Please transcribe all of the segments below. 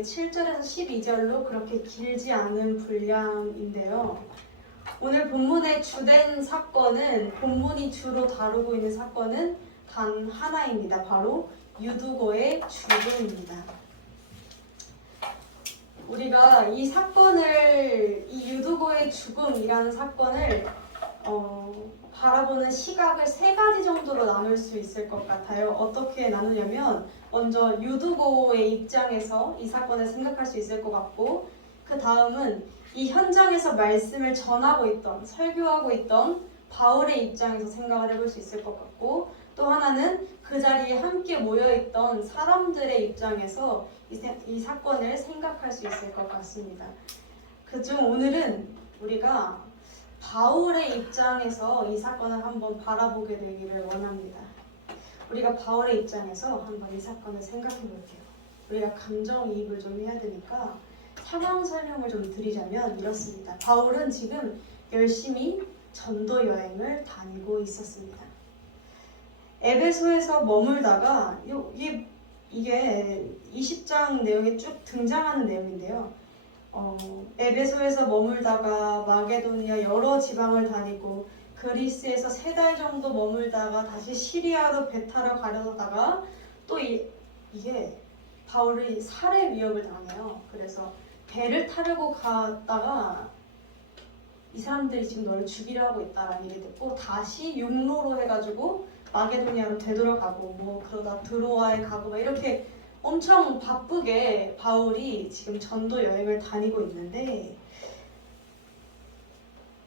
이제 7절에서 12절로 그렇게 길지 않은 분량인데요. 오늘 본문의 주된 사건은, 본문이 주로 다루고 있는 사건은 단 하나입니다. 바로 유두고의 죽음입니다. 우리가 이 사건을, 이 유두고의 죽음이라는 사건을 바라보는 시각을 세 가지 정도로 나눌 수 있을 것 같아요. 어떻게 나누냐면, 먼저 유두고의 입장에서 이 사건을 생각할 수 있을 것 같고, 그 다음은 이 현장에서 말씀을 전하고 있던, 설교하고 있던 바울의 입장에서 생각을 해볼 수 있을 것 같고, 또 하나는 그 자리에 함께 모여있던 사람들의 입장에서 이 사건을 생각할 수 있을 것 같습니다. 그중 오늘은 우리가 바울의 입장에서 이 사건을 한번 바라보게 되기를 원합니다. 우리가 바울의 입장에서 한번 이 사건을 생각해 볼게요. 우리가 감정이입을 좀 해야 되니까 상황 설명을 좀 드리자면 이렇습니다. 바울은 지금 열심히 전도 여행을 다니고 있었습니다. 에베소에서 머물다가 이게 20장 내용에 쭉 등장하는 내용인데요. 에베소에서 머물다가 마게도니아 여러 지방을 다니고 그리스에서 3달 정도 머물다가 다시 시리아로 배 타러 가려다가 또 이게 바울이 살해 위협을 당해요. 그래서 배를 타려고 갔다가 이 사람들이 지금 너를 죽이려 하고 있다라는 얘기 듣고 다시 육로로 해가지고 마게도니아로 되돌아가고 뭐 그러다 드로아에 가고 막 이렇게 엄청 바쁘게 바울이 지금 전도 여행을 다니고 있는데,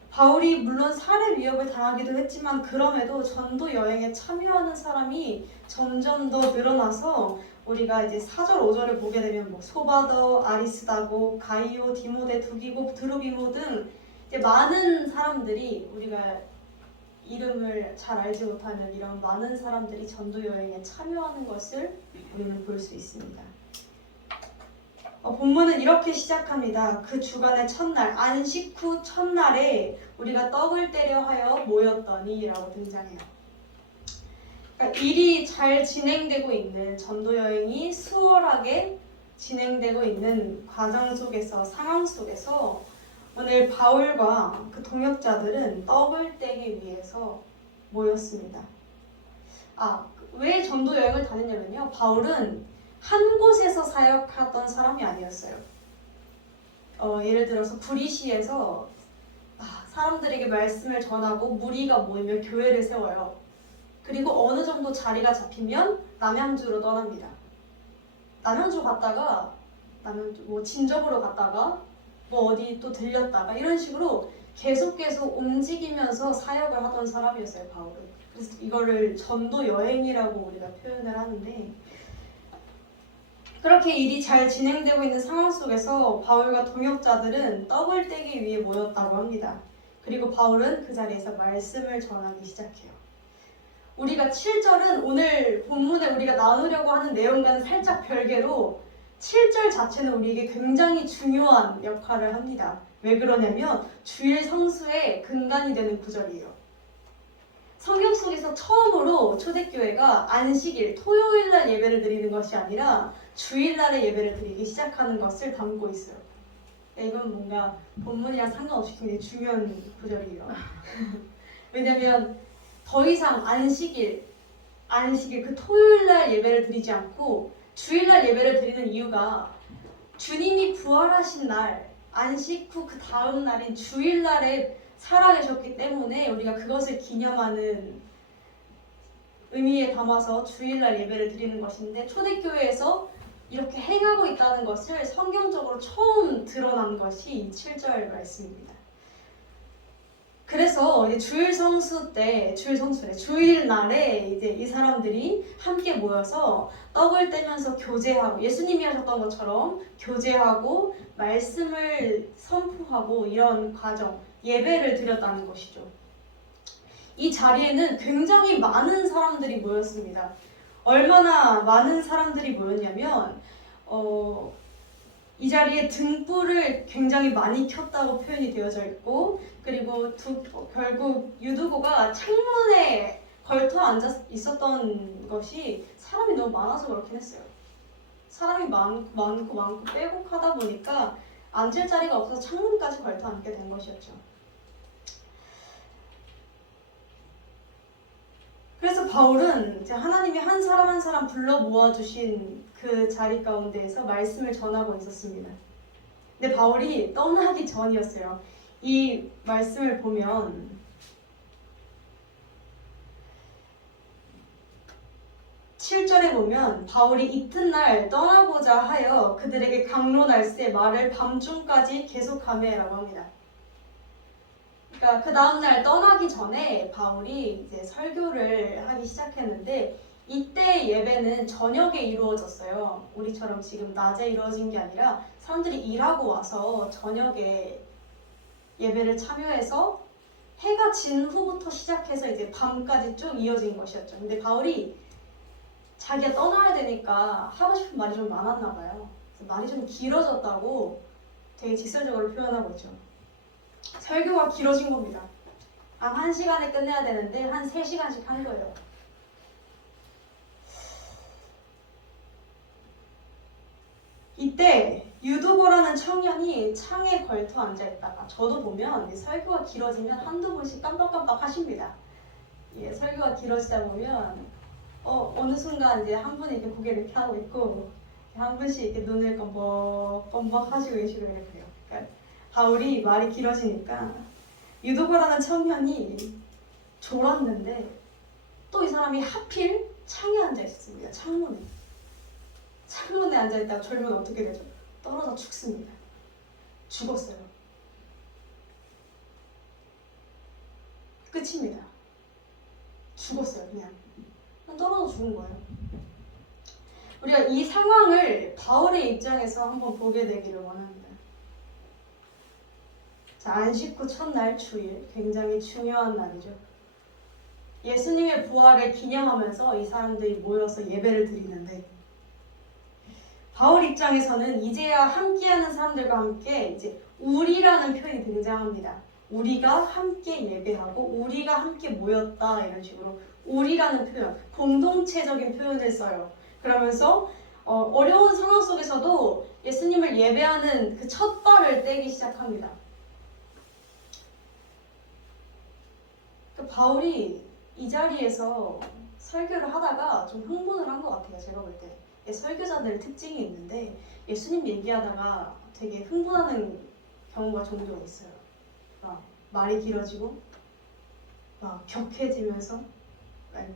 바울이 물론 살해 위협을 당하기도 했지만 그럼에도 전도 여행에 참여하는 사람이 점점 더 늘어나서 우리가 이제 4절 5절을 보게 되면 뭐 소바더, 아리스다고, 가이오, 디모데, 두기고, 드로비모 등 이제 많은 사람들이, 우리가 이름을 잘 알지 못하는 이런 많은 사람들이 전도 여행에 참여하는 것을 우리는 볼 수 있습니다. 본문은 이렇게 시작합니다. 그 주간의 첫날, 안식 후 첫날에 우리가 떡을 떼려 하여 모였더니 라고 등장해요. 그러니까 일이 잘 진행되고 있는, 전도 여행이 수월하게 진행되고 있는 과정 속에서, 상황 속에서 오늘 바울과 그 동역자들은 떡을 떼기 위해서 모였습니다. 왜 전도 여행을 다녔냐면요, 바울은 한 곳에서 사역하던 사람이 아니었어요. 예를 들어서 브리시에서 사람들에게 말씀을 전하고 무리가 모이면 교회를 세워요. 그리고 어느 정도 자리가 잡히면 남양주로 떠납니다. 남양주 갔다가 진접으로 갔다가 뭐 어디 또 들렸다가 이런 식으로 계속 움직이면서 사역을 하던 사람이었어요, 바울은. 그래서 이거를 전도 여행이라고 우리가 표현을 하는데, 그렇게 일이 잘 진행되고 있는 상황 속에서 바울과 동역자들은 떡을 떼기 위해 모였다고 합니다. 그리고 바울은 그 자리에서 말씀을 전하기 시작해요. 우리가 7절은 오늘 본문에 우리가 나누려고 하는 내용과는 살짝 별개로 7절 자체는 우리에게 굉장히 중요한 역할을 합니다. 왜 그러냐면 주일 성수의 근간이 되는 구절이에요. 성경 속에서 처음으로 초대교회가 안식일, 토요일날 예배를 드리는 것이 아니라 주일날에 예배를 드리기 시작하는 것을 담고 있어요. 이건 뭔가 본문이랑 상관없이 굉장히 중요한 구절이에요. 왜냐면 더 이상 안식일 그 토요일날 예배를 드리지 않고 주일날 예배를 드리는 이유가 주님이 부활하신 날, 안식 후 그 다음 날인 주일날에 살아계셨기 때문에 우리가 그것을 기념하는 의미에 담아서 주일날 예배를 드리는 것인데, 초대교회에서 이렇게 행하고 있다는 것을 성경적으로 처음 드러난 것이 이 7절 말씀입니다. 그래서 이제 주일날에 이제 이 사람들이 함께 모여서 떡을 떼면서 교제하고, 예수님이 하셨던 것처럼 교제하고 말씀을 선포하고 이런 과정, 예배를 드렸다는 것이죠. 이 자리에는 굉장히 많은 사람들이 모였습니다. 얼마나 많은 사람들이 모였냐면 이 자리에 등불을 굉장히 많이 켰다고 표현이 되어져 있고, 그리고 결국 유두고가 창문에 걸터 앉아 있었던 것이 사람이 너무 많아서 그렇긴 했어요. 사람이 많고 빼곡하다 보니까 앉을 자리가 없어서 창문까지 걸터 앉게 된 것이었죠. 그래서 바울은 이제 하나님이 한 사람 한 사람 불러 모아주신 그 자리 가운데에서 말씀을 전하고 있었습니다. 근데 바울이 떠나기 전이었어요. 이 말씀을 보면 7절에 보면 바울이 이튿날 떠나고자 하여 그들에게 강론할세 말을 밤중까지 계속하매라고 합니다. 그러니까 그 다음날 떠나기 전에 바울이 이제 설교를 하기 시작했는데 이때 예배는 저녁에 이루어졌어요. 우리처럼 지금 낮에 이루어진 게 아니라 사람들이 일하고 와서 저녁에 예배를 참여해서 해가 진 후부터 시작해서 이제 밤까지 쭉 이어진 것이었죠. 근데 바울이 자기가 떠나야 되니까 하고 싶은 말이 좀 많았나 봐요. 말이 좀 길어졌다고 되게 직설적으로 표현하고 있죠. 설교가 길어진 겁니다. 한 1시간에 끝내야 되는데 한 3시간씩 한 거예요. 이때 유두고라는 청년이 창에 걸터 앉아있다가 저도 보면 설교가 길어지면 한두 번씩 깜빡깜빡 하십니다. 예, 설교가 길어지다 보면 어느 순간 이제 한 분이 이렇게 고개를 이렇게 하고 있고 한 분씩 이렇게 눈을 껌뻑껌뻑 하시고 계시고 이래요. 그러니까 바울이 말이 길어지니까 유두고라는 청년이 졸았는데 또 이 사람이 하필 창에 앉아 있습니다. 창문에 앉아 있다가 졸면 어떻게 되죠? 떨어져 죽습니다. 죽었어요. 끝입니다. 죽었어요. 그냥 떨어져 죽은 거예요. 우리가 이 상황을 바울의 입장에서 한번 보게 되기를 원합니다. 자, 안식 후 첫날 주일, 굉장히 중요한 날이죠. 예수님의 부활을 기념하면서 이 사람들이 모여서 예배를 드리는데 바울 입장에서는 이제야 함께하는 사람들과 함께 이제 우리라는 표현이 등장합니다. 우리가 함께 예배하고 우리가 함께 모였다 이런 식으로 우리라는 표현, 공동체적인 표현을 써요. 그러면서 어려운 상황 속에서도 예수님을 예배하는 그 첫 발을 떼기 시작합니다. 바울이 이 자리에서 설교를 하다가 좀 흥분을 한 것 같아요. 제가 볼 때. 설교자들 특징이 있는데 예수님 얘기하다가 되게 흥분하는 경우가 종종 있어요. 말이 길어지고 격해지면서 이렇게.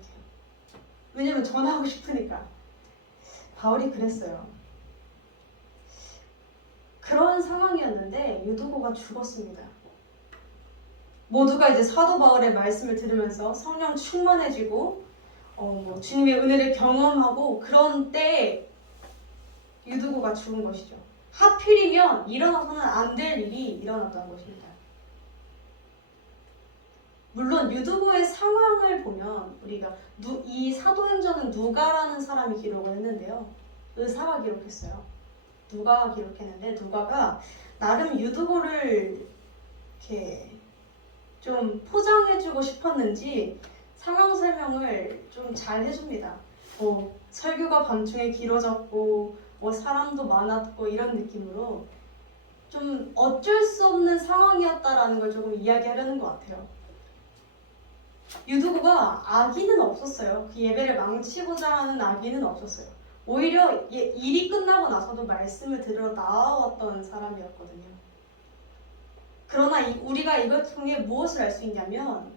왜냐면 전하고 싶으니까. 바울이 그랬어요. 그런 상황이었는데 유두고가 죽었습니다. 모두가 이제 사도 바울의 말씀을 들으면서 성령 충만해지고 주님의 은혜를 경험하고 그런 때에 유두고가 죽은 것이죠. 하필이면 일어나서는 안 될 일이 일어났다는 것입니다. 물론 유두고의 상황을 보면 우리가 이 사도행전은 누가라는 사람이 기록을 했는데요. 의사가 기록했어요. 누가가 기록했는데 누가가 나름 유두고를 이렇게 좀 포장해주고 싶었는지 상황 설명을 좀 잘 해줍니다. 설교가 밤중에 길어졌고 사람도 많았고 이런 느낌으로 좀 어쩔 수 없는 상황이었다라는 걸 조금 이야기하려는 것 같아요. 유두고가 악의는 없었어요. 그 예배를 망치고자 하는 악의는 없었어요. 오히려 일이 끝나고 나서도 말씀을 들으러 나와왔던 사람이었거든요. 그러나 우리가 이걸 통해 무엇을 알 수 있냐면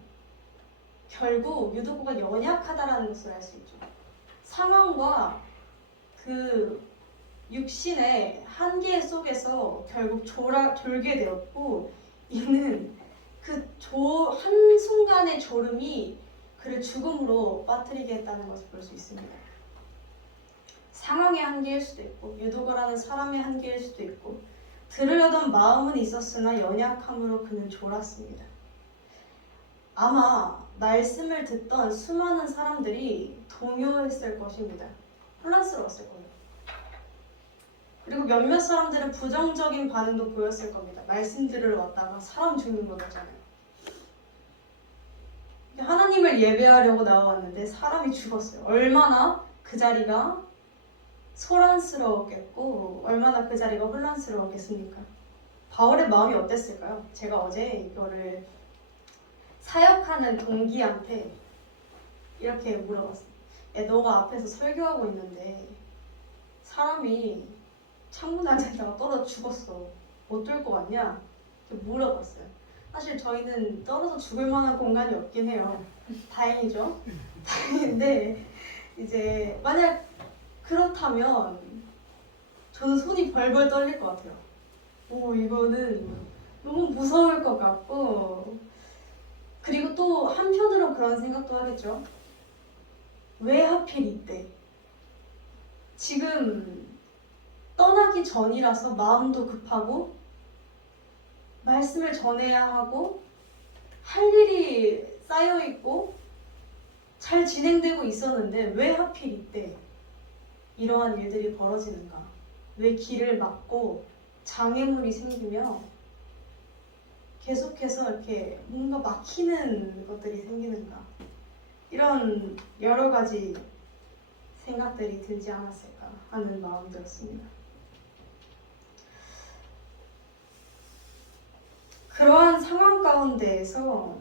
결국 유두고가 연약하다라는 것을 알 수 있죠. 상황과 그 육신의 한계 속에서 결국 졸게 되었고 이는 그 한순간의 졸음이 그를 죽음으로 빠뜨리게 했다는 것을 볼 수 있습니다. 상황의 한계일 수도 있고 유두고라는 사람의 한계일 수도 있고 들으려던 마음은 있었으나 연약함으로 그는 졸았습니다. 아마 말씀을 듣던 수많은 사람들이 동요했을 것입니다. 혼란스러웠을 거예요. 그리고 몇몇 사람들은 부정적인 반응도 보였을 겁니다. 말씀 들으러 왔다가 사람 죽는 거잖아요. 하나님을 예배하려고 나왔는데 사람이 죽었어요. 얼마나 그 자리가 소란스러웠겠고 얼마나 그 자리가 혼란스러웠겠습니까? 바울의 마음이 어땠을까요? 제가 어제 이거를 사역하는 동기한테 이렇게 물어봤어요. 야, 너가 앞에서 설교하고 있는데 사람이 창문 안에다가 떨어져 죽었어. 어떨 것 같냐? 이렇게 물어봤어요. 사실 저희는 떨어져 죽을 만한 공간이 없긴 해요. 다행이죠. 다행인데 이제 만약 그렇다면 저는 손이 벌벌 떨릴 것 같아요. 오, 이거는 너무 무서울 것 같고, 그리고 또 한편으로 그런 생각도 하겠죠. 왜 하필 이때? 지금 떠나기 전이라서 마음도 급하고 말씀을 전해야 하고 할 일이 쌓여있고 잘 진행되고 있었는데 왜 하필 이때 이러한 일들이 벌어지는가? 왜 길을 막고 장애물이 생기며 계속해서 이렇게 뭔가 막히는 것들이 생기는가? 이런 여러 가지 생각들이 들지 않았을까 하는 마음 들었습니다. 그러한 상황 가운데에서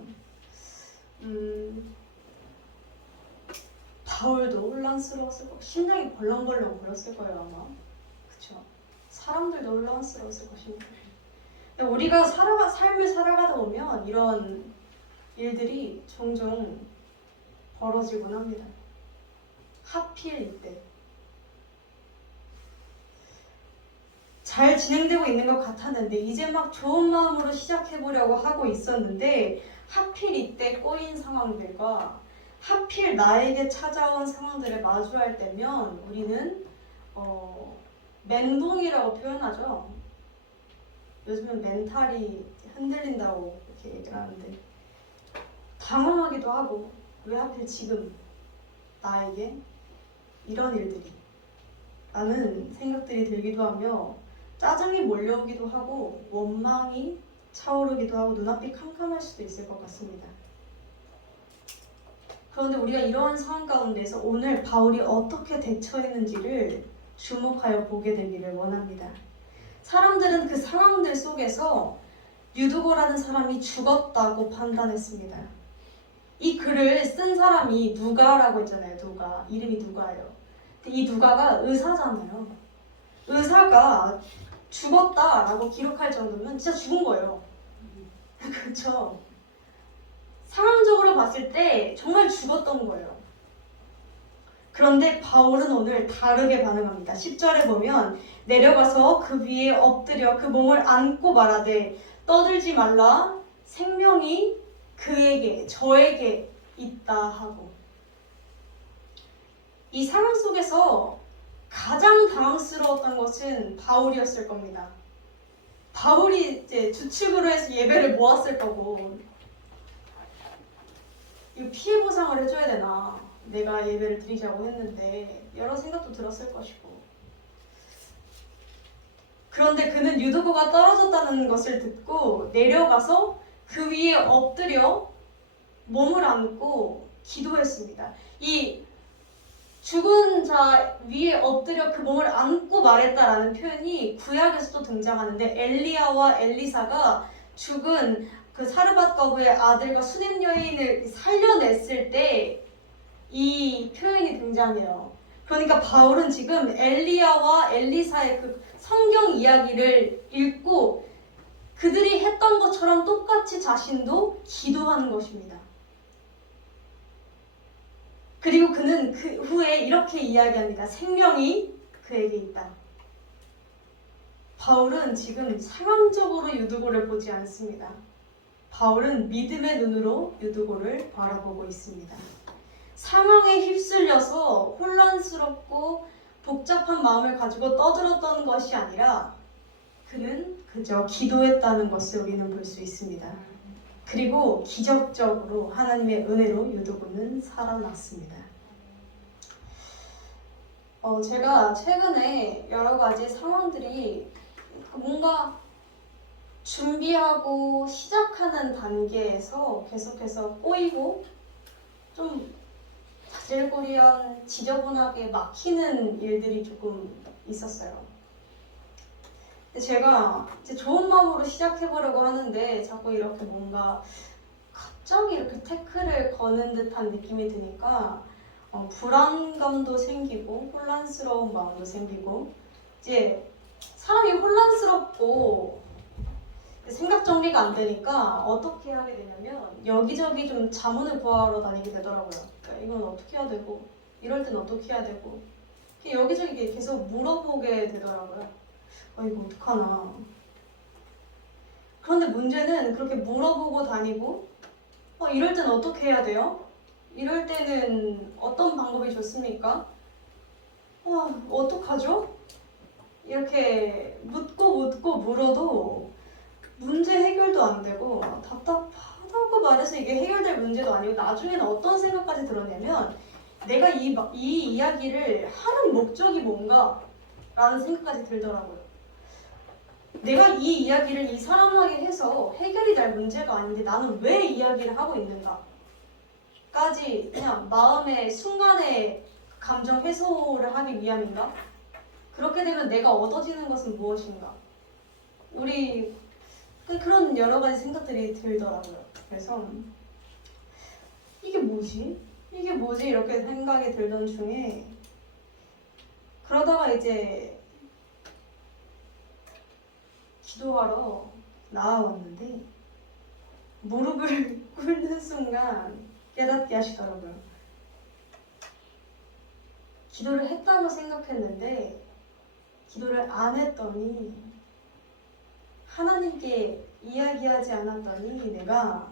바울도 혼란스러웠을 거고 심장이 벌렁벌렁 거렸을 거예요 아마. 그쵸? 사람들도 혼란스러웠을 것입니다. 우리가 삶을 살아가다 보면 이런 일들이 종종 벌어지곤 합니다. 하필 이때 잘 진행되고 있는 것 같았는데 이제 막 좋은 마음으로 시작해보려고 하고 있었는데 하필 이때 꼬인 상황들과 하필 나에게 찾아온 상황들을 마주할 때면 우리는 멘붕이라고 표현하죠. 요즘은 멘탈이 흔들린다고 이렇게 얘기를 하는데 당황하기도 하고 왜 하필 지금 나에게 이런 일들이 라는 생각들이 들기도 하며 짜증이 몰려오기도 하고 원망이 차오르기도 하고 눈앞이 캄캄할 수도 있을 것 같습니다. 그런데 우리가 이러한 상황 가운데서 오늘 바울이 어떻게 대처했는지를 주목하여 보게 되기를 원합니다. 사람들은 그 상황들 속에서 유두고라는 사람이 죽었다고 판단했습니다. 이 글을 쓴 사람이 누가라고 했잖아요. 누가. 이름이 누가예요. 이 누가가 의사잖아요. 의사가 죽었다라고 기록할 정도면 진짜 죽은 거예요. 그렇죠? 상황적으로 봤을 때 정말 죽었던 거예요. 그런데 바울은 오늘 다르게 반응합니다. 10절에 보면 내려가서 그 위에 엎드려 그 몸을 안고 말하되 떠들지 말라 생명이 그에게 저에게 있다 하고 이 상황 속에서 가장 당황스러웠던 것은 바울이었을 겁니다. 바울이 이제 주축으로 해서 예배를 모았을 거고 이거 피해 보상을 해줘야 되나 내가 예배를 드리자고 했는데 여러 생각도 들었을 것이고 그런데 그는 유두고가 떨어졌다는 것을 듣고 내려가서 그 위에 엎드려 몸을 안고 기도했습니다. 이 죽은 자 위에 엎드려 그 몸을 안고 말했다라는 표현이 구약에서도 등장하는데 엘리야와 엘리사가 죽은 그 사르밧 거부의 아들과 수냄 여인을 살려냈을 때 이 표현이 등장해요. 그러니까 바울은 지금 엘리야와 엘리사의 그 성경 이야기를 읽고 그들이 했던 것처럼 똑같이 자신도 기도하는 것입니다. 그리고 그는 그 후에 이렇게 이야기합니다. 생명이 그에게 있다. 바울은 지금 상황적으로 유두고를 보지 않습니다. 바울은 믿음의 눈으로 유두고를 바라보고 있습니다. 상황에 휩쓸려서 혼란스럽고 복잡한 마음을 가지고 떠들었던 것이 아니라 그는 그저 기도했다는 것을 우리는 볼 수 있습니다. 그리고 기적적으로 하나님의 은혜로 유두고는 살아났습니다. 제가 최근에 여러 가지 상황들이 뭔가 준비하고 시작하는 단계에서 계속해서 꼬이고 좀 자질구레한 지저분하게 막히는 일들이 조금 있었어요. 근데 제가 이제 좋은 마음으로 시작해보려고 하는데 자꾸 이렇게 뭔가 갑자기 이렇게 태클을 거는 듯한 느낌이 드니까 불안감도 생기고 혼란스러운 마음도 생기고 이제 사람이 혼란스럽고 생각 정리가 안 되니까 어떻게 하게 되냐면 여기저기 좀 자문을 구하러 다니게 되더라고요. 그러니까 이건 어떻게 해야 되고 이럴 땐 어떻게 해야 되고 여기저기 계속 물어보게 되더라고요. 이거 어떡하나. 그런데 문제는 그렇게 물어보고 다니고 이럴 땐 어떻게 해야 돼요? 이럴 때는 어떤 방법이 좋습니까? 어떡하죠? 이렇게 묻고 물어도 문제 해결도 안 되고 답답하다고 말해서 이게 해결될 문제도 아니고 나중에는 어떤 생각까지 들었냐면 내가 이 이야기를 하는 목적이 뭔가 라는 생각까지 들더라고요. 내가 이 이야기를 이 사람에게 해서 해결이 될 문제가 아닌데 나는 왜 이야기를 하고 있는가 까지 그냥 마음의 순간의 감정 해소를 하기 위함인가? 그렇게 되면 내가 얻어지는 것은 무엇인가? 우리 그런 여러 가지 생각들이 들더라고요. 그래서 이게 뭐지? 이렇게 생각이 들던 중에 그러다가 이제 기도하러 나와왔는데 무릎을 꿇는 순간 깨닫게 하시더라고요. 기도를 했다고 생각했는데 기도를 안 했더니 하나님께 이야기하지 않았더니 내가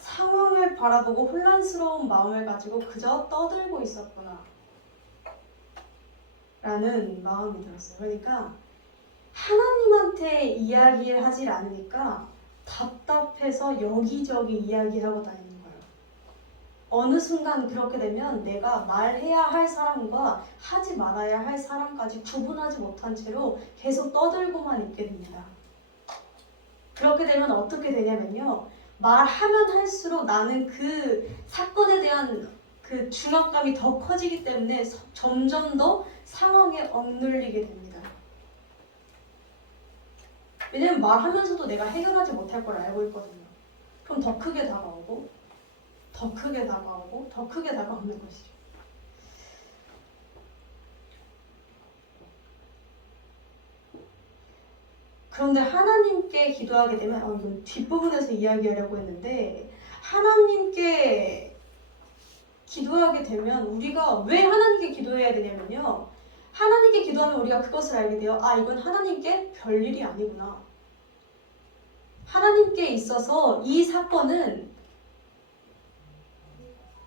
상황을 바라보고 혼란스러운 마음을 가지고 그저 떠들고 있었구나 라는 마음이 들었어요. 그러니까 하나님한테 이야기를 하질 않으니까 답답해서 여기저기 이야기하고 다니는 거예요. 어느 순간 그렇게 되면 내가 말해야 할 사람과 하지 말아야 할 사람까지 구분하지 못한 채로 계속 떠들고만 있게 됩니다. 그렇게 되면 어떻게 되냐면요. 말하면 할수록 나는 그 사건에 대한 그 중압감이 더 커지기 때문에 점점 더 상황에 억눌리게 됩니다. 왜냐면 말하면서도 내가 해결하지 못할 걸 알고 있거든요. 그럼 더 크게 다가오고 더 크게 다가오고 더 크게 다가오는 것이죠. 그런데 하나님께 기도하게 되면 이건 뒷부분에서 이야기하려고 했는데 하나님께 기도하게 되면 우리가 왜 하나님께 기도해야 되냐면요. 하나님께 기도하면 우리가 그것을 알게 돼요. 이건 하나님께 별일이 아니구나. 하나님께 있어서 이 사건은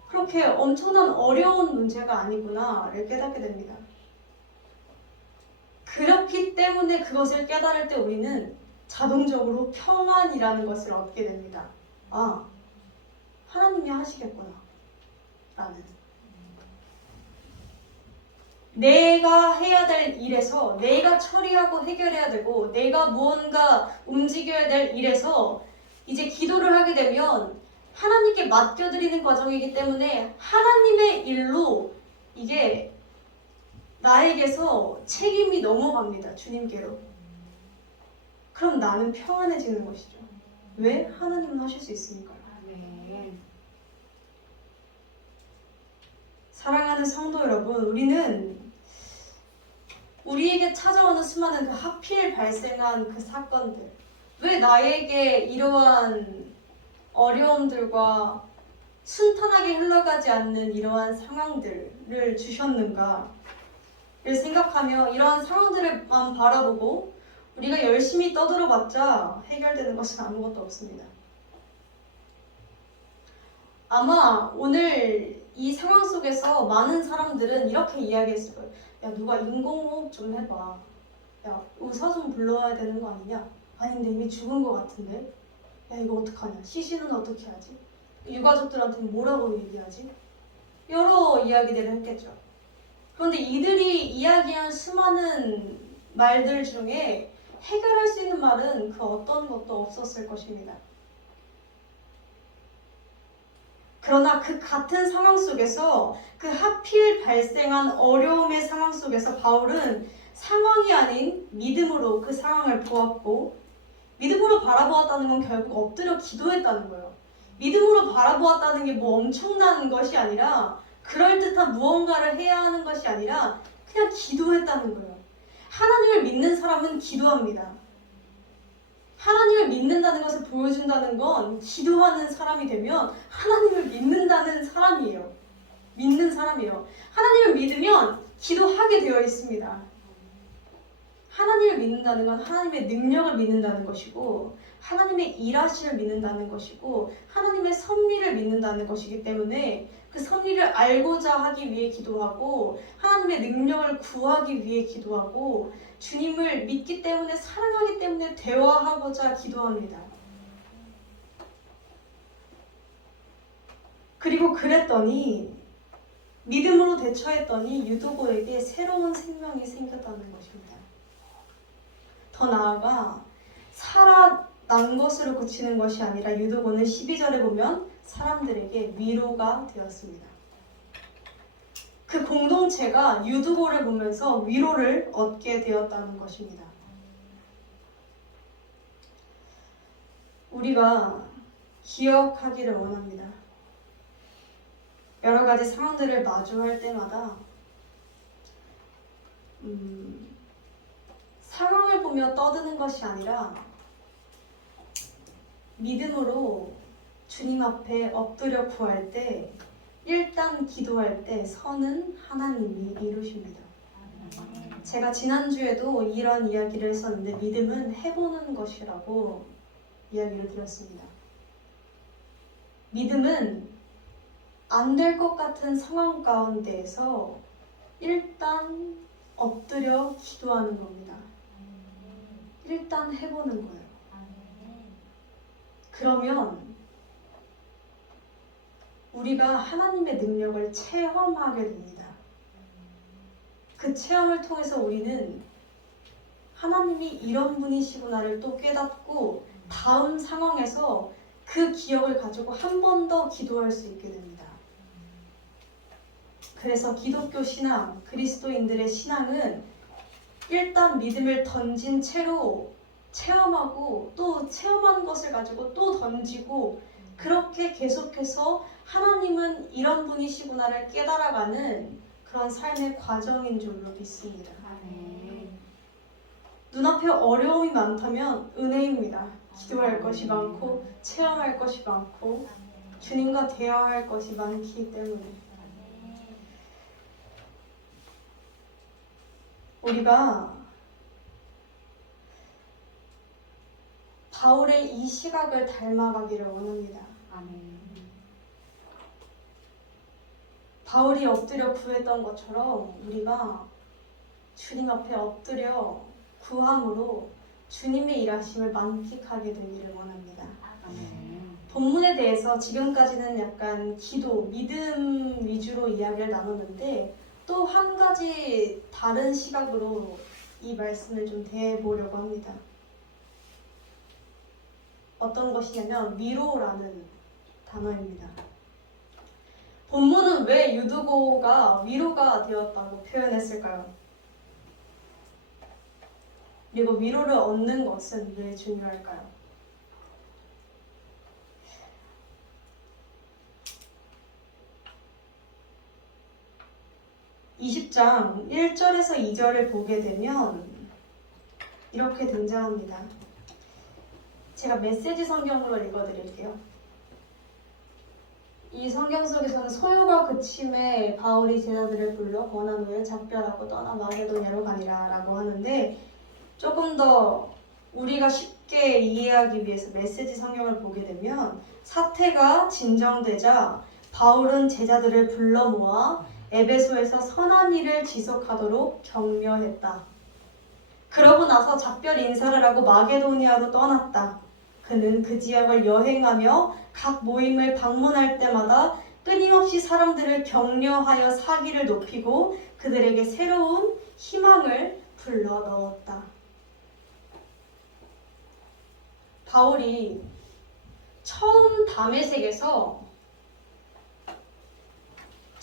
그렇게 엄청난 어려운 문제가 아니구나를 깨닫게 됩니다. 그렇기 때문에 그것을 깨달을 때 우리는 자동적으로 평안이라는 것을 얻게 됩니다. 하나님이 하시겠구나 라는. 내가 해야 될 일에서 내가 처리하고 해결해야 되고 내가 무언가 움직여야 될 일에서 이제 기도를 하게 되면 하나님께 맡겨드리는 과정이기 때문에 하나님의 일로 이게 나에게서 책임이 넘어갑니다. 주님께로. 그럼 나는 평안해지는 것이죠. 왜? 하나님은 하실 수 있으니까요. 네. 사랑하는 성도 여러분, 우리에게 찾아오는 수많은 그 하필 발생한 그 사건들, 왜 나에게 이러한 어려움들과 순탄하게 흘러가지 않는 이러한 상황들을 주셨는가를 생각하며 이러한 상황들만 바라보고 우리가 열심히 떠들어봤자 해결되는 것은 아무것도 없습니다. 아마 오늘 이 상황 속에서 많은 사람들은 이렇게 이야기했을 거예요. 야, 누가 인공호흡 좀 해봐. 야, 의사 좀 불러와야 되는 거 아니냐? 아닌데 이미 죽은 거 같은데? 야, 이거 어떡하냐? 시신은 어떻게 하지? 유가족들한테는 뭐라고 얘기하지? 여러 이야기들을 했겠죠. 그런데 이들이 이야기한 수많은 말들 중에 해결할 수 있는 말은 그 어떤 것도 없었을 것입니다. 그러나 그 같은 상황 속에서 그 하필 발생한 어려움의 상황 속에서 바울은 상황이 아닌 믿음으로 그 상황을 보았고, 믿음으로 바라보았다는 건 결국 엎드려 기도했다는 거예요. 믿음으로 바라보았다는 게 뭐 엄청난 것이 아니라, 그럴듯한 무언가를 해야 하는 것이 아니라 그냥 기도했다는 거예요. 하나님을 믿는 사람은 기도합니다. 하나님을 믿는다는 것을 보여준다는 건 기도하는 사람이 되면 하나님을 믿는다는 사람이에요. 믿는 사람이에요. 하나님을 믿으면 기도하게 되어 있습니다. 하나님을 믿는다는 건 하나님의 능력을 믿는다는 것이고, 하나님의 일하심을 믿는다는 것이고, 하나님의 섭리를 믿는다는 것이기 때문에 그 섭리를 알고자 하기 위해 기도하고, 하나님의 능력을 구하기 위해 기도하고, 주님을 믿기 때문에, 사랑하기 때문에 대화하고자 기도합니다. 그리고 그랬더니, 믿음으로 대처했더니 유두고에게 새로운 생명이 생겼다는 것입니다. 더 나아가 살아난 것으로 그치는 것이 아니라 유두고는 12절에 보면 사람들에게 위로가 되었습니다. 그 공동체가 유두고를 보면서 위로를 얻게 되었다는 것입니다. 우리가 기억하기를 원합니다. 여러 가지 상황들을 마주할 때마다 상황을 보며 떠드는 것이 아니라 믿음으로 주님 앞에 엎드려 구할 때, 일단 기도할 때 선은 하나님이 이루십니다. 제가 지난주에도 이런 이야기를 했었는데, 믿음은 해보는 것이라고 이야기를 드렸습니다. 믿음은 안 될 것 같은 상황 가운데에서 일단 엎드려 기도하는 겁니다. 일단 해보는 거예요. 그러면 우리가 하나님의 능력을 체험하게 됩니다. 그 체험을 통해서 우리는 하나님이 이런 분이시구나를 또 깨닫고, 다음 상황에서 그 기억을 가지고 한 번 더 기도할 수 있게 됩니다. 그래서 기독교 신앙, 그리스도인들의 신앙은 일단 믿음을 던진 채로 체험하고, 또 체험한 것을 가지고 또 던지고, 그렇게 계속해서 하나님은 이런 분이시구나를 깨달아가는 그런 삶의 과정인 줄로 믿습니다. 눈앞에 어려움이 많다면 은혜입니다. 기도할 것이 많고, 체험할 것이 많고, 주님과 대화할 것이 많기 때문에 우리가 바울의 이 시각을 닮아가기를 원합니다. 바울이 엎드려 구했던 것처럼 우리가 주님 앞에 엎드려 구함으로 주님의 일하심을 만끽하게 되기를 원합니다. 본문에 대해서 지금까지는 약간 기도, 믿음 위주로 이야기를 나눴는데, 또 한 가지 다른 시각으로 이 말씀을 좀 대해보려고 합니다. 어떤 것이냐면 위로라는 단어입니다. 본문은 왜 유두고가 위로가 되었다고 표현했을까요? 그리고 위로를 얻는 것은 왜 중요할까요? 20장 1절에서 2절을 보게 되면 이렇게 등장합니다. 제가 메시지 성경으로 읽어드릴게요. 이 성경 속에서는 소요가 그침에 바울이 제자들을 불러 원한 후에 작별하고 떠나 마게도냐로 가니라 라고 하는데, 조금 더 우리가 쉽게 이해하기 위해서 메시지 성경을 보게 되면, 사태가 진정되자 바울은 제자들을 불러 모아 에베소에서 선한 일을 지속하도록 격려했다. 그러고 나서 작별 인사를 하고 마게도니아로 떠났다. 그는 그 지역을 여행하며 각 모임을 방문할 때마다 끊임없이 사람들을 격려하여 사기를 높이고 그들에게 새로운 희망을 불러 넣었다. 바울이 처음 다메섹에서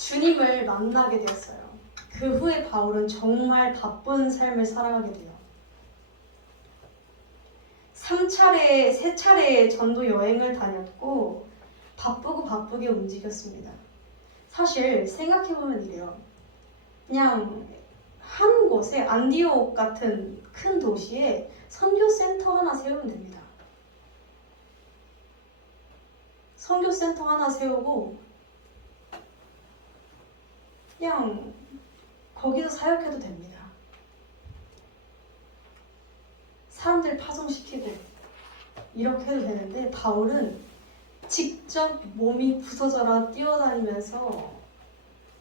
주님을 만나게 되었어요. 그 후에 바울은 정말 바쁜 삶을 살아가게 돼요. 3차례의 전도 여행을 다녔고 바쁘게 움직였습니다. 사실 생각해보면 이래요. 그냥 한 곳에 안디옥 같은 큰 도시에 선교센터 하나 세우면 됩니다. 선교센터 하나 세우고 그냥 거기서 사역해도 됩니다. 사람들 파송시키고 이렇게 해도 되는데 바울은 직접 몸이 부서져라 뛰어다니면서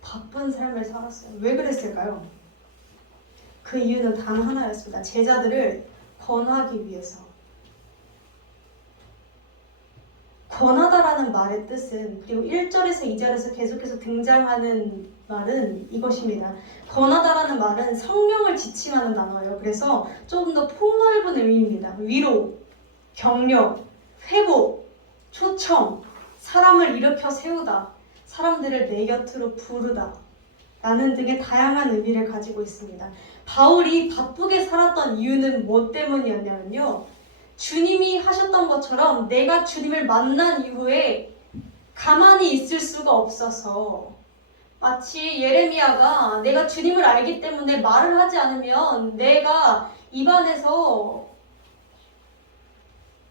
바쁜 삶을 살았어요. 왜 그랬을까요? 그 이유는 단 하나였습니다. 제자들을 권하기 위해서. 권하다라는 말의 뜻은, 그리고 1절에서 2절에서 계속해서 등장하는 말은 이것입니다. 권하다라는 말은 성령을 지칭하는 단어예요. 그래서 조금 더 폭넓은 의미입니다. 위로, 격려, 회복, 초청, 사람을 일으켜 세우다, 사람들을 내 곁으로 부르다 라는 등의 다양한 의미를 가지고 있습니다. 바울이 바쁘게 살았던 이유는 뭐 때문이었냐면요, 주님이 하셨던 것처럼 내가 주님을 만난 이후에 가만히 있을 수가 없어서, 마치 예레미야가 내가 주님을 알기 때문에 말을 하지 않으면 내가 입안에서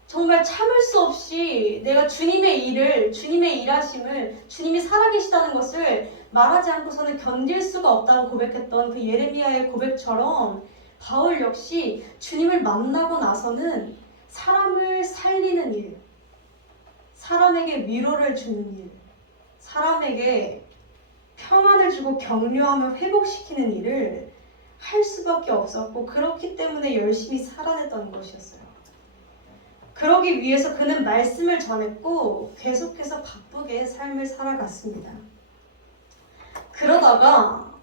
정말 참을 수 없이 내가 주님의 일을, 주님의 일하심을, 주님이 살아계시다는 것을 말하지 않고서는 견딜 수가 없다고 고백했던 그 예레미야의 고백처럼 바울 역시 주님을 만나고 나서는 사람을 살리는 일, 사람에게 위로를 주는 일, 사람에게 평안을 주고 격려하며 회복시키는 일을 할 수밖에 없었고, 그렇기 때문에 열심히 살아냈던 것이었어요. 그러기 위해서 그는 말씀을 전했고 계속해서 바쁘게 삶을 살아갔습니다. 그러다가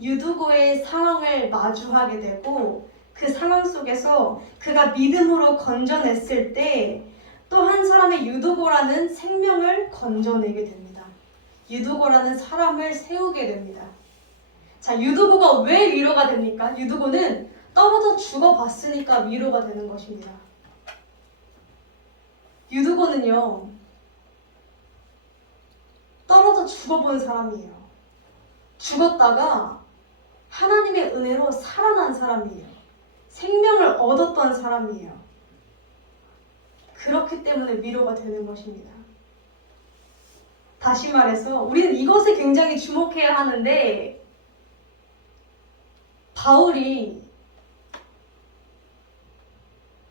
유두고의 상황을 마주하게 되고 그 상황 속에서 그가 믿음으로 건져냈을 때 또 한 사람의 유두고라는 생명을 건져내게 됩니다. 유두고라는 사람을 세우게 됩니다. 자, 유두고가 왜 위로가 됩니까? 유두고는 떨어져 죽어봤으니까 위로가 되는 것입니다. 유두고는요, 떨어져 죽어본 사람이에요. 죽었다가 하나님의 은혜로 살아난 사람이에요. 생명을 얻었던 사람이에요. 그렇기 때문에 위로가 되는 것입니다. 다시 말해서 우리는 이것에 굉장히 주목해야 하는데, 바울이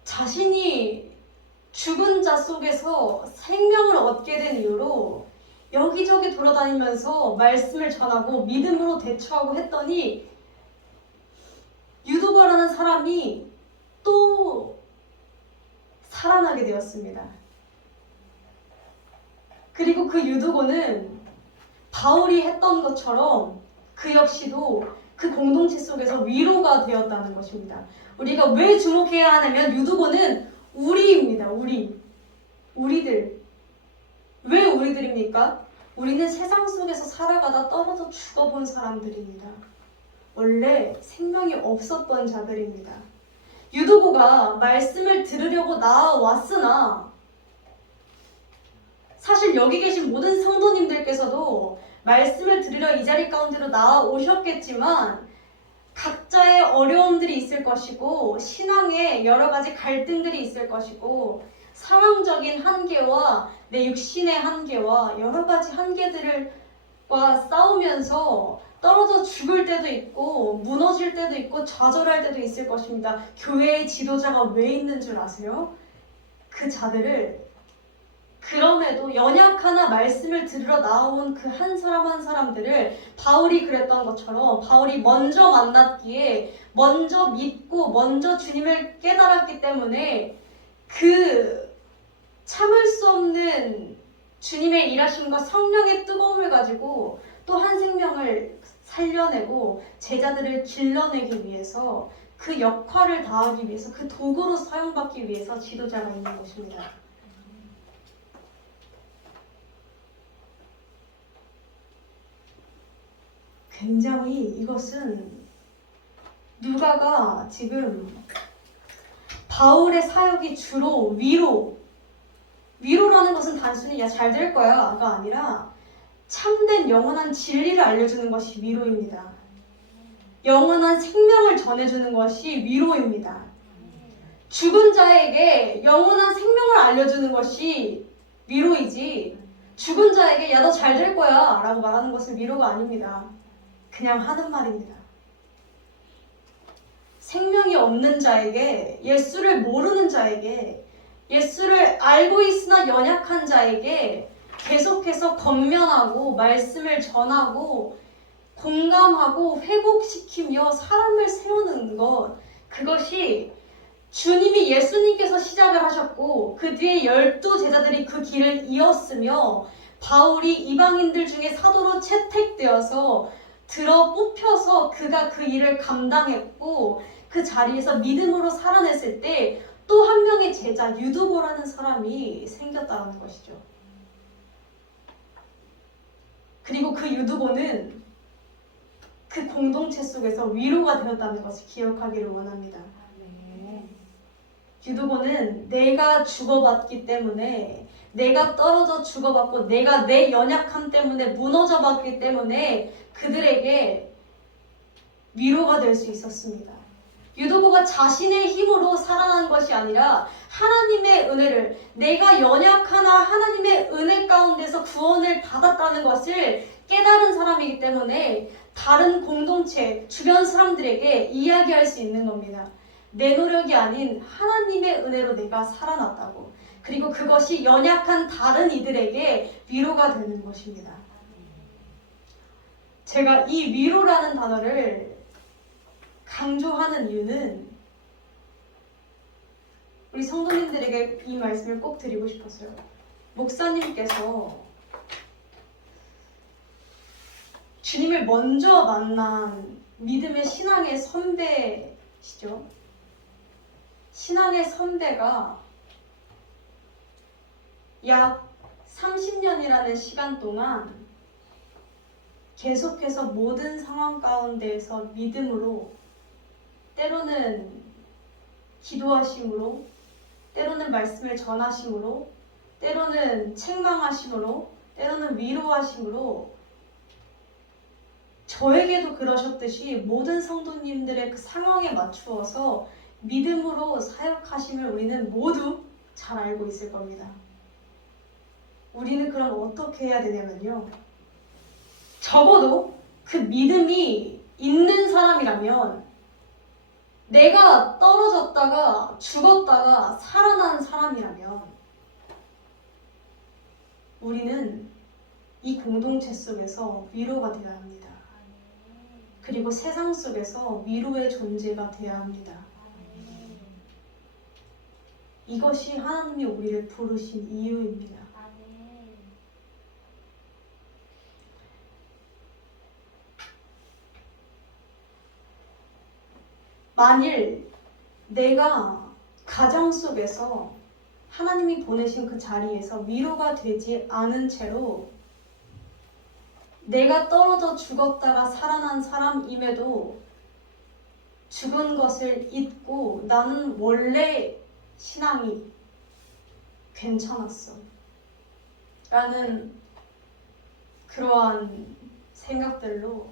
자신이 죽은 자 속에서 생명을 얻게 된 이유로 여기저기 돌아다니면서 말씀을 전하고 믿음으로 대처하고 했더니 유두고라는 사람이 또 살아나게 되었습니다. 그리고 그 유두고는 바울이 했던 것처럼 그 역시도 그 공동체 속에서 위로가 되었다는 것입니다. 우리가 왜 주목해야 하냐면 유두고는 우리입니다. 우리들. 왜 우리들입니까? 우리는 세상 속에서 살아가다 떨어져 죽어본 사람들입니다. 원래 생명이 없었던 자들입니다. 유두고가 말씀을 들으려고 나아왔으나, 사실 여기 계신 모든 성도님들께서도 말씀을 들으려 이 자리 가운데로 나아오셨겠지만 각자의 어려움들이 있을 것이고 신앙에 여러 가지 갈등들이 있을 것이고 상황적인 한계와 내 육신의 한계와 여러 가지 한계들과 싸우면서 떨어져 죽을 때도 있고 무너질 때도 있고 좌절할 때도 있을 것입니다. 교회의 지도자가 왜 있는 줄 아세요? 그 자들을, 그럼에도 연약하나 말씀을 들으러 나온 그 한 사람 한 사람들을 바울이 그랬던 것처럼 바울이 먼저 만났기에 먼저 믿고 먼저 주님을 깨달았기 때문에 그 참을 수 없는 주님의 일하심과 성령의 뜨거움을 가지고 또 한 생명을 살려내고 제자들을 길러내기 위해서 그 역할을 다하기 위해서 그 도구로 사용받기 위해서 지도자가 있는 것입니다. 굉장히 이것은 누가가 지금 바울의 사역이 주로 위로라는 것은 단순히 야 잘 될 거야가 아니라 참된 영원한 진리를 알려주는 것이 위로입니다. 영원한 생명을 전해주는 것이 위로입니다. 죽은 자에게 영원한 생명을 알려주는 것이 위로이지, 죽은 자에게 야 너 잘 될 거야 라고 말하는 것은 위로가 아닙니다. 그냥 하는 말입니다. 생명이 없는 자에게, 예수를 모르는 자에게, 예수를 알고 있으나 연약한 자에게 계속해서 권면하고 말씀을 전하고 공감하고 회복시키며 사람을 세우는 것, 그것이 주님이 예수님께서 시작을 하셨고 그 뒤에 12제자들이 그 길을 이었으며 바울이 이방인들 중에 사도로 채택되어서 들어 뽑혀서 그가 그 일을 감당했고 그 자리에서 믿음으로 살아냈을 때 또 한 명의 제자 유두보라는 사람이 생겼다는 것이죠. 그리고 그 유두보는 그 공동체 속에서 위로가 되었다는 것을 기억하기를 원합니다. 유두보는 내가 주고받기 때문에, 내가 떨어져 주고받고 내가 내 연약함 때문에 무너져 봤기 때문에 그들에게 위로가 될 수 있었습니다. 유두보가 자신의 힘으로 살아난 것이 아니라 하나님의 은혜를, 내가 연약하나 하나님의 은혜 가운데서 구원을 받았다는 것을 깨달은 사람이기 때문에 다른 공동체, 주변 사람들에게 이야기할 수 있는 겁니다. 내 노력이 아닌 하나님의 은혜로 내가 살아났다고. 그리고 그것이 연약한 다른 이들에게 위로가 되는 것입니다. 제가 이 위로라는 단어를 강조하는 이유는 우리 성도님들에게 이 말씀을 꼭 드리고 싶었어요. 목사님께서 주님을 먼저 만난 믿음의 신앙의 선배시죠. 신앙의 선배가 약 30년이라는 시간 동안 계속해서 모든 상황 가운데에서 믿음으로, 때로는 기도하심으로, 때로는 말씀을 전하심으로, 때로는 책망하심으로, 때로는 위로하심으로, 저에게도 그러셨듯이 모든 성도님들의 그 상황에 맞추어서 믿음으로 사역하심을 우리는 모두 잘 알고 있을 겁니다. 우리는 그럼 어떻게 해야 되냐면요, 적어도 그 믿음이 있는 사람이라면, 내가 떨어졌다가 죽었다가 살아난 사람이라면 우리는 이 공동체 속에서 위로가 되어야 합니다. 그리고 세상 속에서 위로의 존재가 되어야 합니다. 이것이 하나님이 우리를 부르신 이유입니다. 만일 내가 가정 속에서 하나님이 보내신 그 자리에서 위로가 되지 않은 채로 내가 떨어져 죽었다가 살아난 사람임에도 죽은 것을 잊고 나는 원래 신앙이 괜찮았어 라는 그러한 생각들로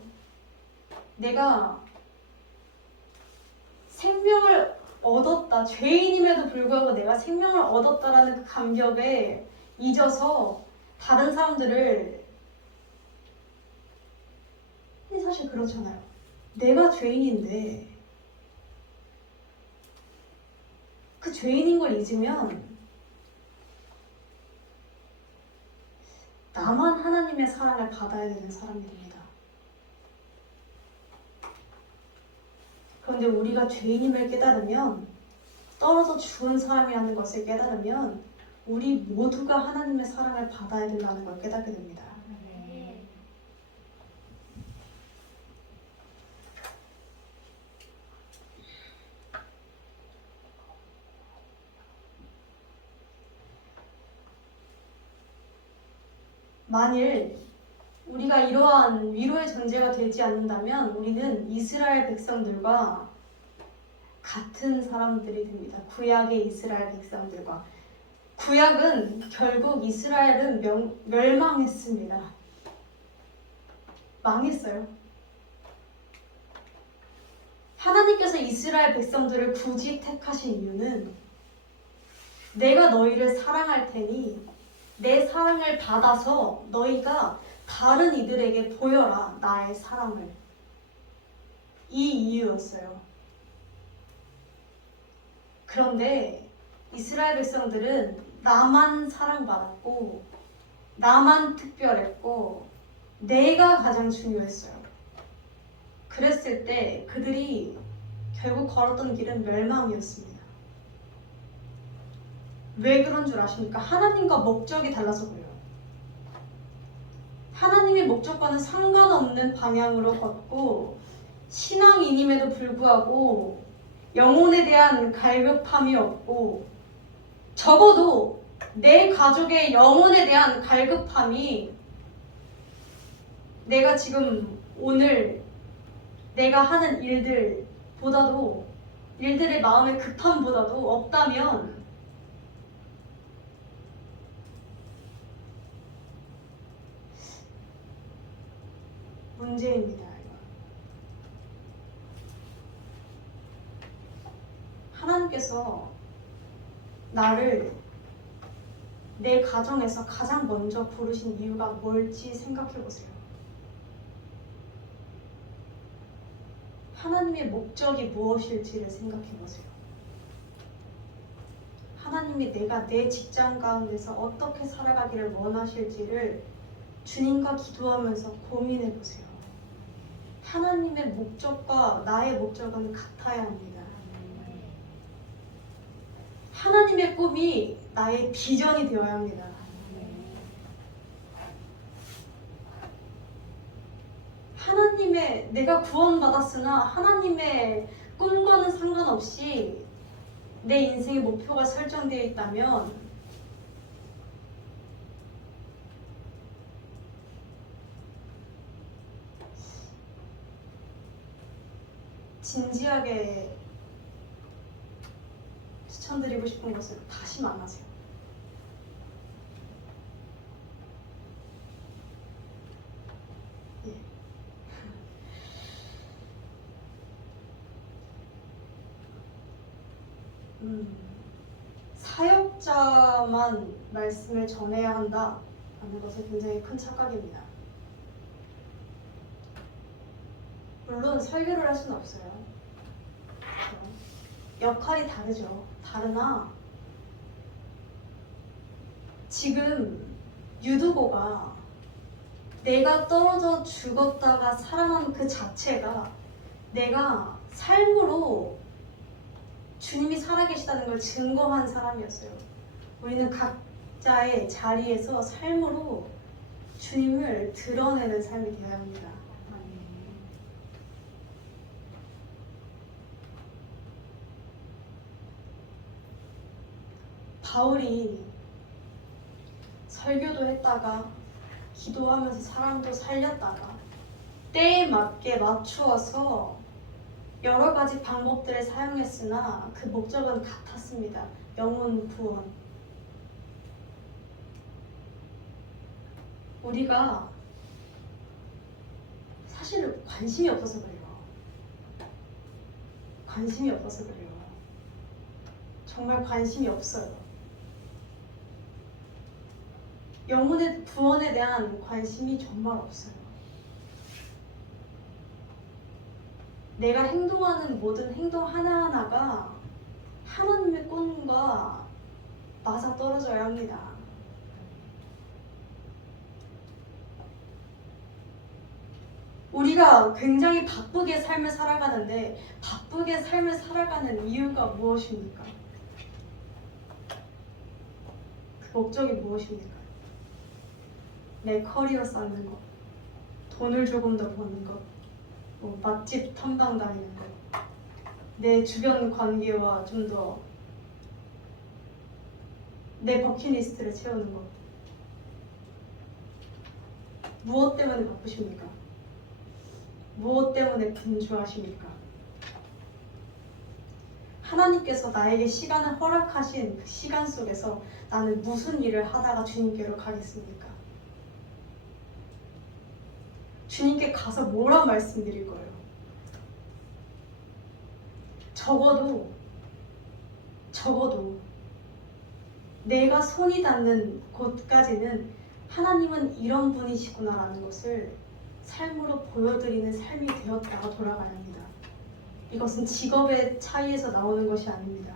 내가 생명을 얻었다, 죄인임에도 불구하고 내가 생명을 얻었다라는 그 감격에 잊어서 다른 사람들을, 사실 그렇잖아요. 내가 죄인인데 그 죄인인 걸 잊으면 나만 하나님의 사랑을 받아야 되는 사람이 됩니다. 그런데 우리가 죄인임을 깨달으면, 떨어져 죽은 사람이라는 것을 깨달으면 우리 모두가 하나님의 사랑을 받아야 된다는 걸 깨닫게 됩니다. 만일 우리가 이러한 위로의 존재가 되지 않는다면 우리는 이스라엘 백성들과 같은 사람들이 됩니다. 구약의 이스라엘 백성들과. 구약은 결국 이스라엘은 멸망했습니다. 망했어요. 하나님께서 이스라엘 백성들을 굳이 택하신 이유는 내가 너희를 사랑할 테니 내 사랑을 받아서 너희가 다른 이들에게 보여라 나의 사랑을. 이 이유였어요. 그런데 이스라엘 백성들은 나만 사랑받았고 나만 특별했고 내가 가장 중요했어요. 그랬을 때 그들이 결국 걸었던 길은 멸망이었습니다. 왜 그런 줄 아십니까? 하나님과 목적이 달라서 그래요. 하나님의 목적과는 상관없는 방향으로 걷고 신앙인임에도 불구하고 영혼에 대한 갈급함이 없고 적어도 내 가족의 영혼에 대한 갈급함이 내가 지금 오늘 내가 하는 일들보다도 일들의 마음의 급함보다도 없다면 문제입니다. 하나님께서 나를 내 가정에서 가장 먼저 부르신 이유가 뭘지 생각해 보세요. 하나님의 목적이 무엇일지를 생각해 보세요. 하나님이 내가 내 직장 가운데서 어떻게 살아가기를 원하실지를 주님과 기도하면서 고민해 보세요. 하나님의 목적과 나의 목적은 같아야 합니다. 하나님의 꿈이 나의 비전이 되어야 합니다. 하나님의 내가 구원받았으나 하나님의 꿈과는 상관없이 내 인생의 목표가 설정되어 있다면 진지하게 추천드리고 싶은 것은 다시 만나세요. 예. 사역자만 말씀을 전해야 한다라는 것은 굉장히 큰 착각입니다. 물론 설교를 할 수는 없어요. 그렇죠? 역할이 다르죠. 다르나 지금 유두고가 내가 떨어져 죽었다가 살아난 그 자체가 내가 삶으로 주님이 살아계시다는 걸 증거한 사람이었어요. 우리는 각자의 자리에서 삶으로 주님을 드러내는 삶이 되어야 합니다. 바울이 설교도 했다가 기도하면서 사람도 살렸다가 때에 맞게 맞추어서 여러 가지 방법들을 사용했으나 그 목적은 같았습니다. 영혼 구원. 우리가 사실 관심이 없어서 그래요. 관심이 없어서 그래요. 정말 관심이 없어요. 영혼의 구원에 대한 관심이 정말 없어요. 내가 행동하는 모든 행동 하나하나가 하나님의 꿈과 맞아 떨어져야 합니다. 우리가 굉장히 바쁘게 삶을 살아가는데 바쁘게 삶을 살아가는 이유가 무엇입니까? 그 목적이 무엇입니까? 내 커리어 쌓는 것, 돈을 조금 더 버는 것, 맛집 탐방 다니는 것, 내 주변 관계와 좀 더 내 버킷리스트를 채우는 것. 무엇 때문에 바쁘십니까? 무엇 때문에 분주하십니까? 하나님께서 나에게 시간을 허락하신 그 시간 속에서 나는 무슨 일을 하다가 주님께로 가겠습니까? 주님께 가서 뭐라 말씀드릴 거예요? 적어도 내가 손이 닿는 곳까지는 하나님은 이런 분이시구나라는 것을 삶으로 보여드리는 삶이 되었다가 돌아가야 합니다. 이것은 직업의 차이에서 나오는 것이 아닙니다.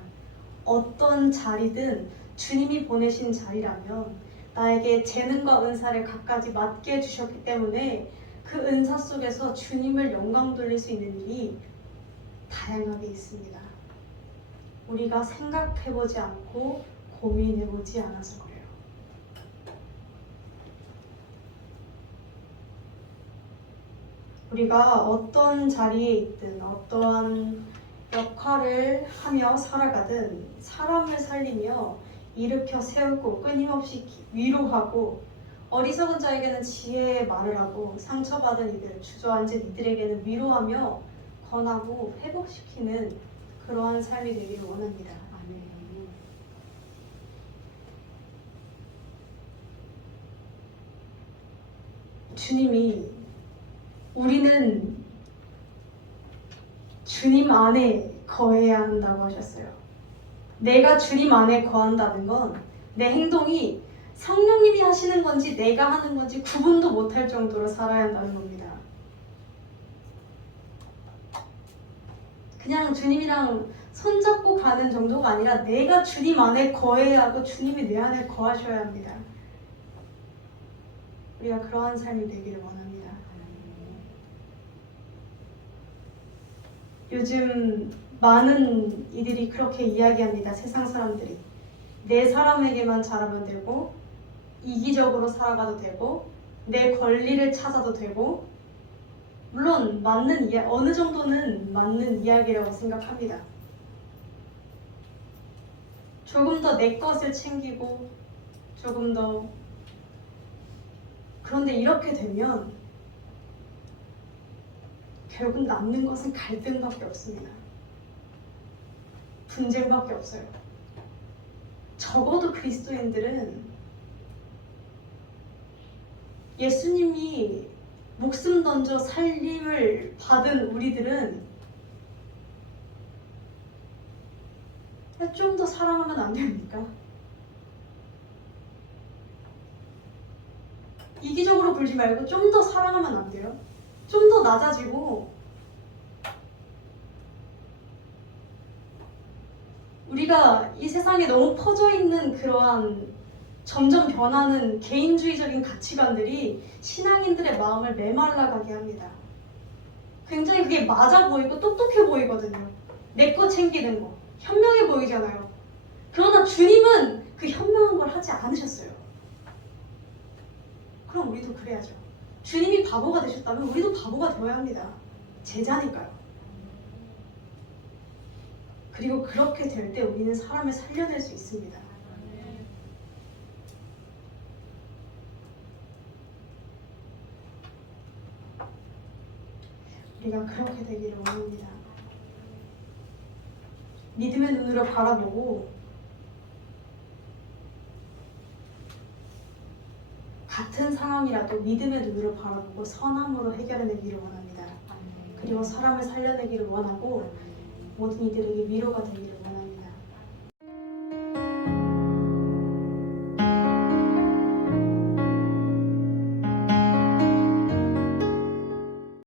어떤 자리든 주님이 보내신 자리라면 나에게 재능과 은사를 갖가지 맡게 해주셨기 때문에 그 은사 속에서 주님을 영광 돌릴 수 있는 일이 다양하게 있습니다. 우리가 생각해보지 않고 고민해보지 않아서 그래요. 우리가 어떤 자리에 있든 어떠한 역할을 하며 살아가든 사람을 살리며 일으켜 세우고 끊임없이 위로하고 어리석은 자에게는 지혜의 말을 하고 상처받은 이들, 주저앉은 이들에게는 위로하며 권하고 회복시키는 그러한 삶이 되기를 원합니다. 아멘. 주님이 우리는 주님 안에 거해야 한다고 하셨어요. 내가 주님 안에 거한다는 건 내 행동이 성령님이 하시는 건지 내가 하는 건지 구분도 못할 정도로 살아야 한다는 겁니다. 그냥 주님이랑 손잡고 가는 정도가 아니라 내가 주님 안에 거해야 하고 주님이 내 안에 거하셔야 합니다. 우리가 그러한 삶이 되기를 원합니다. 요즘 많은 이들이 그렇게 이야기합니다. 세상 사람들이 내 사람에게만 잘하면 되고 이기적으로 살아가도 되고 내 권리를 찾아도 되고, 물론 어느 정도는 맞는 이야기라고 생각합니다. 조금 더 내 것을 챙기고 조금 더, 그런데 이렇게 되면 결국 남는 것은 갈등밖에 없습니다. 분쟁밖에 없어요. 적어도 그리스도인들은 예수님이 목숨 던져 살림을 받은 우리들은 좀 더 사랑하면 안 됩니까? 이기적으로 굴지 말고 좀 더 사랑하면 안 돼요? 좀 더 낮아지고, 우리가 이 세상에 너무 퍼져 있는 그러한 점점 변하는 개인주의적인 가치관들이 신앙인들의 마음을 메말라가게 합니다. 굉장히 그게 맞아 보이고 똑똑해 보이거든요. 내 거 챙기는 거 현명해 보이잖아요. 그러나 주님은 그 현명한 걸 하지 않으셨어요. 그럼 우리도 그래야죠. 주님이 바보가 되셨다면 우리도 바보가 되어야 합니다. 제자니까요. 그리고 그렇게 될 때 우리는 사람을 살려낼 수 있습니다. 우리가 그렇게 되기를 원합니다. 믿음의 눈으로 바라보고 같은 상황이라도 믿음의 눈으로 바라보고 선함으로 해결해내기를 원합니다. 그리고 사람을 살려내기를 원하고 모든 이들에게 위로가 되기를 원합니다.